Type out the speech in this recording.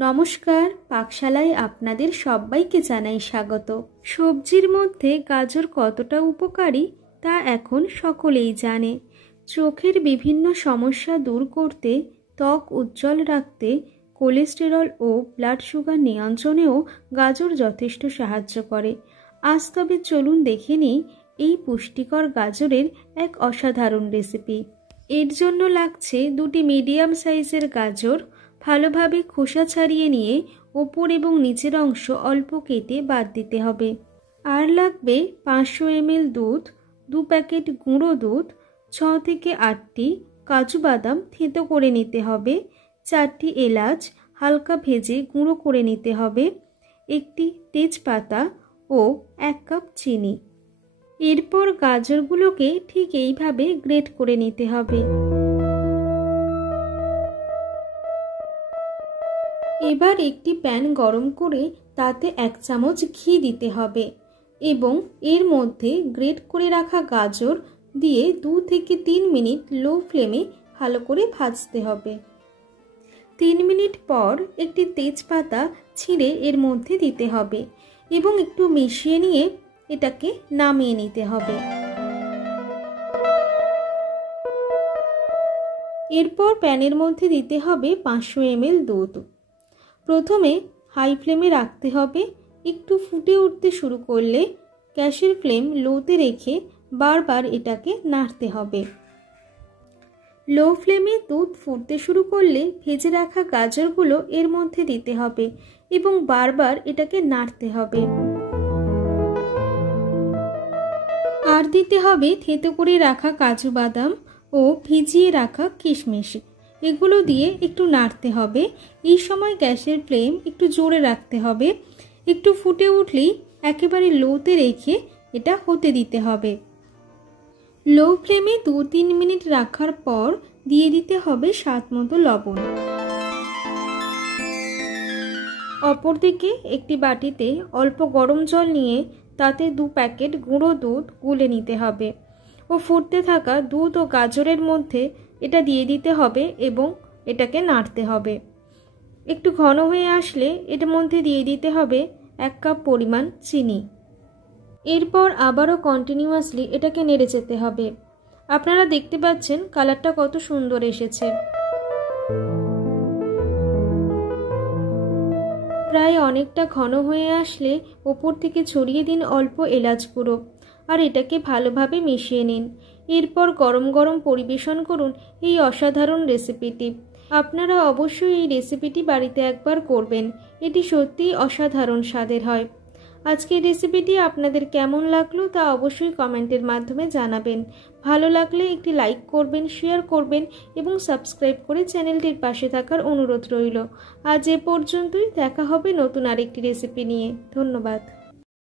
নমস্কার, পাকশালায় আপনাদের সবাইকে জানাই স্বাগত। সবজির মধ্যে গাজর কতটা উপকারী তা এখন সকলেই জানে। চোখের বিভিন্ন সমস্যা দূর করতে, ত্বক উজ্জ্বল রাখতে, কোলেস্টেরল ও ব্লাড সুগার নিয়ন্ত্রণেও গাজর যথেষ্ট সাহায্য করে। আজ তবে চলুন দেখে নিই এই পুষ্টিকর গাজরের এক অসাধারণ রেসিপি। এর জন্য লাগছে দুটি মিডিয়াম সাইজের গাজর। ভালোভাবে খোসা ছাড়িয়ে নিয়ে ওপর এবং নিচের অংশ অল্প কেটে বাদ দিতে হবে। আর লাগবে 500 ml দুধ, 2 প্যাকেট গুঁড়ো দুধ, 6 থেকে 8টি কাজু বাদাম থেঁতো করে নিতে হবে, 4টি এলাচ হালকা ভেজে গুঁড়ো করে নিতে হবে, একটি তেজপাতা ও 1 কাপ চিনি। এরপর গাজরগুলোকে ঠিক এইভাবে গ্রেট করে নিতে হবে। এবার একটি প্যান গরম করে তাতে 1 চামচ ঘি দিতে হবে এবং এর মধ্যে গ্রেট করে রাখা গাজর দিয়ে 2 থেকে 3 মিনিট লো ফ্লেমে ভালো করে ভাজতে হবে। 3 মিনিট পর একটি তেজপাতা ছিঁড়ে এর মধ্যে দিতে হবে এবং একটু মিশিয়ে নিয়ে এটাকে নামিয়ে নিতে হবে। এরপর প্যানের মধ্যে দিতে হবে 500 ml দুধ। প্রথমে হাই ফ্লেমে রাখতে হবে। একটু ফুটে উঠতে শুরু করলে গ্যাসের ফ্লেম লোতে রেখে বারবার এটাকে নাড়তে হবে। লো ফ্লেমে দুধ ফুটতে শুরু করলে ভেজে রাখা গাজরগুলো এর মধ্যে দিতে হবে এবং বারবার এটাকে নাড়তে হবে। আর দিতে হবে থেঁতো করে রাখা কাজু বাদাম ও ভিজিয়ে রাখা কিশমিশ। এগুলো দিয়ে একটু নাড়তে হবে। এই সময় গ্যাসের ফ্লেম একটু জোরে রাখতে হবে। একটু ফুটে উঠলেই একেবারে লোতে রেখে এটা হতে দিতে হবে। লো ফ্লেমে 2-3 মিনিট রাখার পর দিয়ে দিতে হবে স্বাদ মতো লবণ। অপরদিকে একটি বাটিতে অল্প গরম জল নিয়ে তাতে 2 প্যাকেট গুঁড়ো দুধ গুলে নিতে হবে ও ফুটতে থাকা দুধ ও গাজরের মধ্যে এটা দিয়ে দিতে হবে এবং এটাকে নাড়তে হবে। একটু ঘন হয়ে আসলে এর মধ্যে দিয়ে দিতে হবে 1 কাপ পরিমাণ চিনি। এরপর আবারও কন্টিনিউয়াসলি এটাকে নেড়ে যেতে হবে। আপনারা দেখতে পাচ্ছেন কালারটা কত সুন্দর এসেছে। প্রায় অনেকটা ঘন হয়ে আসলে ওপর থেকে ছড়িয়ে দিন অল্প এলাচ গুঁড়ো আর এটাকে ভালোভাবে মিশিয়ে নিন। এরপর গরম গরম পরিবেশন করুন এই অসাধারণ রেসিপিটি। আপনারা অবশ্যই এই রেসিপিটি বাড়িতে একবার করবেন। এটি সত্যিই অসাধারণ স্বাদের হয়। আজকের রেসিপিটি আপনাদের কেমন লাগলো তা অবশ্যই কমেন্টের মাধ্যমে জানাবেন। ভালো লাগলে একটি লাইক করবেন, শেয়ার করবেন এবং সাবস্ক্রাইব করে চ্যানেলটির পাশে থাকার অনুরোধ রইল। আজ এ পর্যন্তই। দেখা হবে নতুন আরেকটি রেসিপি নিয়ে। ধন্যবাদ।